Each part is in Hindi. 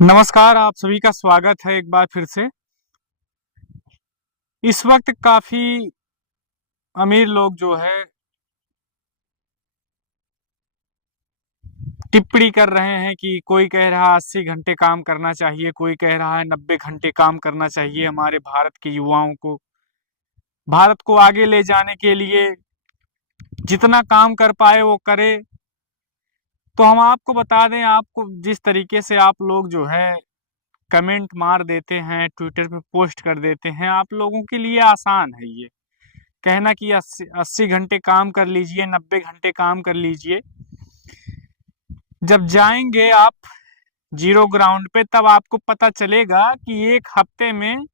नमस्कार, आप सभी का स्वागत है एक बार फिर से। इस वक्त काफी अमीर लोग जो है टिप्पणी कर रहे हैं कि कोई कह रहा है 80 घंटे काम करना चाहिए, कोई कह रहा है 90 घंटे काम करना चाहिए। हमारे भारत के युवाओं को भारत को आगे ले जाने के लिए जितना काम कर पाए वो करे। तो हम आपको बता दें, आपको जिस तरीके से आप लोग जो है कमेंट मार देते हैं, ट्विटर पे पोस्ट कर देते हैं, आप लोगों के लिए आसान है ये कहना कि 80 घंटे काम कर लीजिए, 90 घंटे काम कर लीजिए। जब जाएंगे आप जीरो ग्राउंड पे तब आपको पता चलेगा कि एक हफ्ते में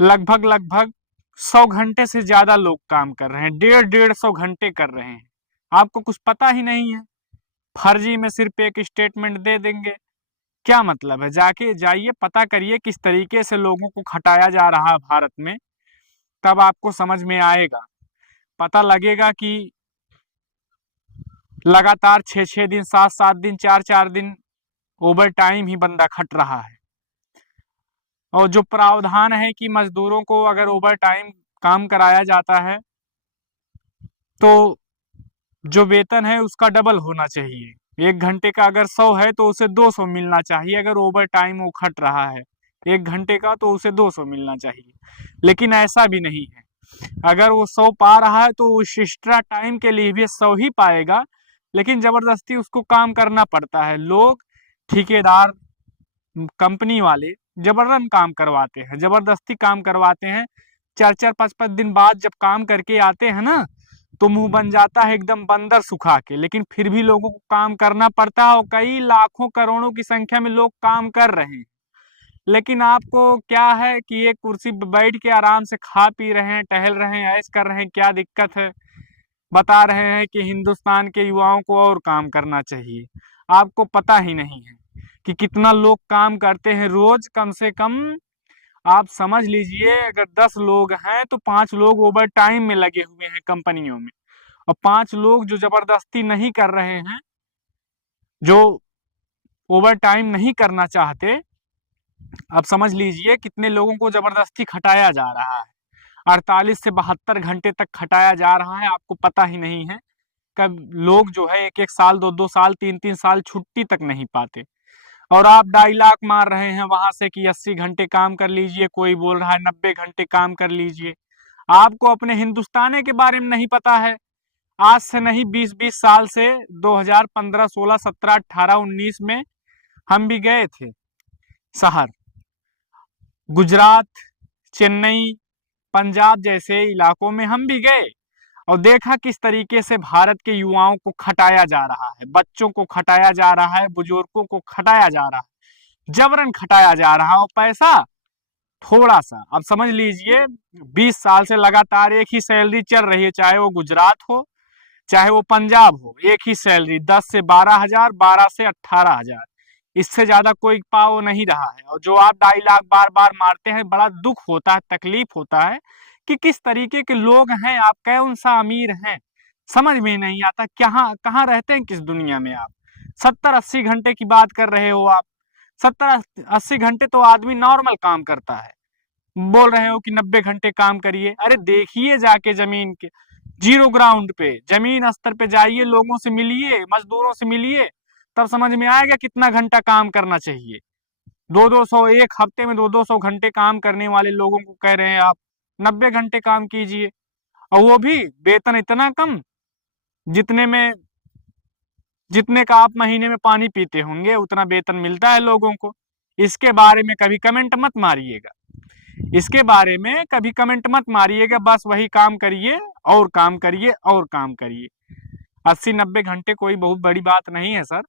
लगभग लगभग 100 घंटे से ज्यादा लोग काम कर रहे हैं, 150-150 घंटे कर रहे हैं। आपको कुछ पता ही नहीं है, फर्जी में सिर्फ एक स्टेटमेंट दे देंगे। क्या मतलब है? जाके जाइए, पता करिए किस तरीके से लोगों को खटाया जा रहा है भारत में, तब आपको समझ में आएगा। पता लगेगा कि लगातार 6-6 दिन, 7-7 दिन, 4-4 दिन ओवर टाइम ही बंदा खट रहा है। और जो प्रावधान है कि मजदूरों को अगर ओवर टाइम काम कराया जाता है तो जो वेतन है उसका डबल होना चाहिए। 1 घंटे का अगर 100 है तो उसे 200 मिलना चाहिए। अगर ओवर टाइम वो खट रहा है 1 घंटे का तो उसे 200 मिलना चाहिए, लेकिन ऐसा भी नहीं है। अगर वो 100 पा रहा है तो उस एक्स्ट्रा टाइम के लिए भी 100 ही पाएगा, लेकिन जबरदस्ती उसको काम करना पड़ता है। लोग, ठेकेदार, कंपनी वाले जबरन काम करवाते हैं, जबरदस्ती काम करवाते हैं। 4-4, 5-5 दिन बाद जब काम करके आते हैं ना, तो मुंह बन जाता है एकदम बंदर सुखा के, लेकिन फिर भी लोगों को काम करना पड़ता है। और कई लाखों करोड़ों की संख्या में लोग काम कर रहे हैं, लेकिन आपको क्या है कि एक कुर्सी पे बैठ के आराम से खा पी रहे हैं, टहल रहे हैं, ऐश कर रहे हैं। क्या दिक्कत है? बता रहे हैं कि हिंदुस्तान के युवाओं को और काम करना चाहिए। आपको पता ही नहीं है कि कितना लोग काम करते हैं रोज। कम से कम आप समझ लीजिए, अगर 10 लोग हैं तो 5 लोग ओवर टाइम में लगे हुए हैं कंपनियों में, और 5 लोग जो जबरदस्ती नहीं कर रहे हैं, जो ओवर टाइम नहीं करना चाहते। अब समझ लीजिए कितने लोगों को जबरदस्ती खटाया जा रहा है। 48 से 72 घंटे तक खटाया जा रहा है, आपको पता ही नहीं है। कब लोग जो है 1-1 साल, 2-2 साल, 3-3 साल छुट्टी तक नहीं पाते, और आप डायलॉग मार रहे हैं वहां से कि 80 घंटे काम कर लीजिए, कोई बोल रहा है 90 घंटे काम कर लीजिए। आपको अपने हिंदुस्तान के बारे में नहीं पता है। आज से नहीं, 20-20 साल से, 2015, 16, 17, 18, 19 में हम भी गए थे शहर, गुजरात, चेन्नई, पंजाब जैसे इलाकों में हम भी गए, और देखा किस तरीके से भारत के युवाओं को खटाया जा रहा है, बच्चों को खटाया जा रहा है, बुजुर्गों को खटाया जा रहा है, जबरन खटाया जा रहा है। और पैसा थोड़ा सा, अब समझ लीजिए 20 साल से लगातार एक ही सैलरी चल रही है, चाहे वो गुजरात हो चाहे वो पंजाब हो। एक ही सैलरी 10 से 12 हजार, 12 से 18 हजार, इससे ज्यादा कोई पाव नहीं रहा है। और जो आप डायलॉग बार बार मारते हैं, बड़ा दुख होता है, तकलीफ होता है कि किस तरीके के लोग हैं आप, कौन सा अमीर हैं, समझ में नहीं आता। कहाँ कहाँ रहते हैं, किस दुनिया में आप? 70-80 घंटे की बात कर रहे हो आप। 70-80 घंटे तो आदमी नॉर्मल काम करता है, बोल रहे हो कि 90 घंटे काम करिए। अरे देखिए जाके जमीन के जीरो ग्राउंड पे, जमीन स्तर पे जाइए, लोगों से मिलिए, मजदूरों से मिलिए, तब समझ में आएगा कितना घंटा काम करना चाहिए। 2-2 सौ, एक हफ्ते में 2-2 सौ घंटे काम करने वाले लोगों को कह रहे हैं आप 90 घंटे काम कीजिए, और वो भी वेतन इतना कम, जितने में जितने का आप महीने में पानी पीते होंगे उतना वेतन मिलता है लोगों को। इसके बारे में कभी कमेंट मत मारिएगा, इसके बारे में कभी कमेंट मत मारिएगा। बस वही काम करिए, और काम करिए, और काम करिए। 80-90 घंटे कोई बहुत बड़ी बात नहीं है सर।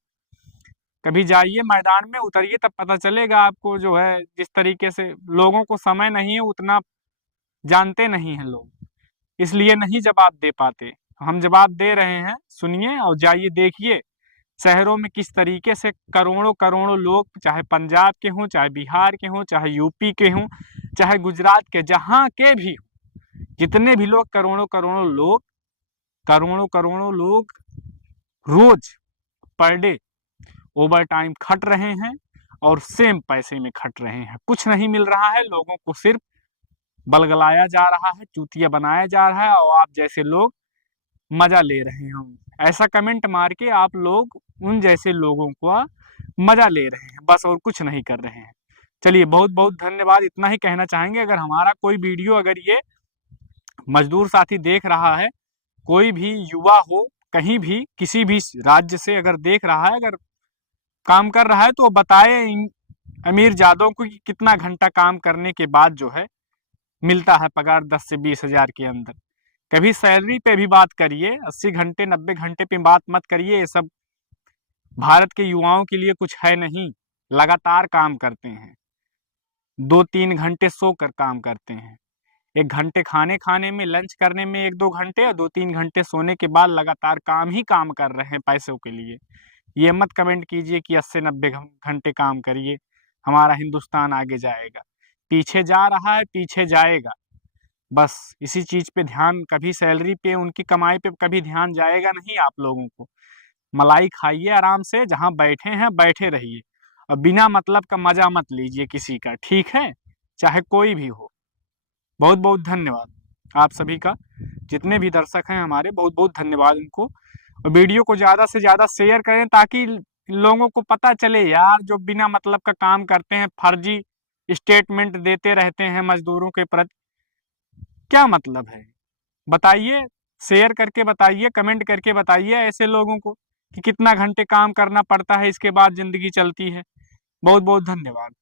कभी जाइए मैदान में उतरिए, तब पता चलेगा आपको। जो है जिस तरीके से लोगों को समय नहीं है, उतना जानते नहीं हैं लोग, इसलिए नहीं जवाब दे पाते। हम जवाब दे रहे हैं, सुनिए और जाइए देखिए शहरों में किस तरीके से करोड़ों करोड़ों लोग, चाहे पंजाब के हों, चाहे बिहार के हों, चाहे यूपी के हों, चाहे गुजरात के, जहां के भी हों, जितने भी लोग, करोड़ों करोड़ों लोग, करोड़ों करोड़ों लोग रोज पर डे ओवर टाइम खट रहे हैं। और सेम पैसे में खट रहे हैं। कुछ नहीं मिल रहा है, लोगों को सिर्फ बलगलाया जा रहा है, चूतिया बनाया जा रहा है और आप जैसे लोग मजा ले रहे हो। ऐसा कमेंट मार के आप लोग उन जैसे लोगों का मजा ले रहे हैं बस, और कुछ नहीं कर रहे हैं। चलिए बहुत बहुत धन्यवाद, इतना ही कहना चाहेंगे। अगर हमारा कोई वीडियो अगर ये मजदूर साथी देख रहा है, कोई भी युवा हो कहीं भी किसी भी राज्य से अगर देख रहा है, अगर काम कर रहा है, तो बताए अमीर जादों को कि कितना घंटा काम करने के बाद जो है मिलता है पगार 10 से 20 हजार के अंदर। कभी सैलरी पे भी बात करिए, 80 घंटे 90 घंटे पे बात मत करिए। ये सब भारत के युवाओं के लिए कुछ है नहीं। लगातार काम करते हैं, 2-3 घंटे सोकर काम करते हैं, 1 घंटे खाने में, लंच करने में 1-2 घंटे और 2-3 घंटे सोने के बाद लगातार काम ही काम कर रहे हैं पैसों के लिए। ये मत कमेंट कीजिए कि 80-90 घंटे काम करिए हमारा हिंदुस्तान आगे जाएगा। पीछे जा रहा है, पीछे जाएगा। बस इसी चीज पे ध्यान, कभी सैलरी पे उनकी कमाई पे कभी ध्यान जाएगा नहीं आप लोगों को। मलाई खाइए आराम से, जहां बैठे हैं बैठे रहिए और बिना मतलब का मजा मत लीजिए किसी का, ठीक है, चाहे कोई भी हो। बहुत बहुत धन्यवाद आप सभी का, जितने भी दर्शक हैं हमारे, बहुत बहुत धन्यवाद उनको। और वीडियो को ज़्यादा से ज़्यादा शेयर करें ताकि लोगों को पता चले यार, जो बिना मतलब का काम करते हैं, फर्जी स्टेटमेंट देते रहते हैं मजदूरों के प्रति, क्या मतलब है बताइए। शेयर करके बताइए, कमेंट करके बताइए ऐसे लोगों को कि कितना घंटे काम करना पड़ता है, इसके बाद जिंदगी चलती है। बहुत बहुत धन्यवाद।